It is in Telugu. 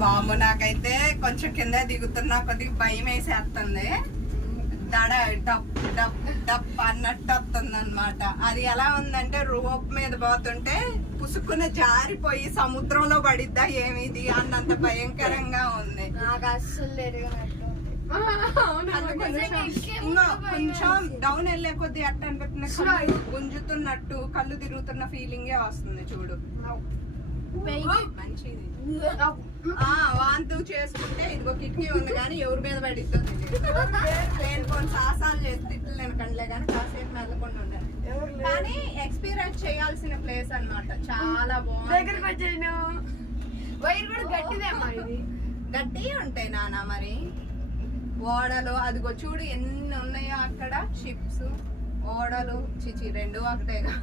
బాబు నాకైతే కొంచెం కింద దిగుతున్నా కొద్దిగా భయం వేసేస్తుంది. దడ డప్ డప్ డప్ అన్నట్టు వస్తుంది అనమాట. అది ఎలా ఉందంటే రోప్ మీద పోతుంటే పుసుకున జారిపోయి సముద్రంలో పడిద్దా ఏమిది అన్నంత భయంకరంగా ఉంది. నాకు అస్సలు ఇంకా కొంచెం డౌన్ వెళ్ళే కొద్ది అట్ట అనిపిస్తుంది, కళ్ళు గుంజుతున్నట్టు కళ్ళు తిరుగుతున్న ఫీలింగే వస్తుంది చూడు. మంచిది. వాంతు చేసుకుంటే ఇదిగో కిడ్నీ ఉంది కానీ ఎవరి మీద పడిద్ది. నేను కొన్ని సాహసాలు చేసి తిట్టలేను కండ్లే కానీ కాసేపు మెల్లకుండా ఉండాలి. కానీ ఎక్స్పీరియన్స్ చేయాల్సిన ప్లేస్ అన్నమాట. చాలా బాగుంది. వైర్ కూడా గట్టిదేమో. ఇది గట్టి ఉంటాయి నాన్న. మరి ఓడలు అదిగో చూడు ఎన్ని ఉన్నాయో అక్కడ. షిప్స్, ఓడలు, చిచి రెండు ఒకటేగా.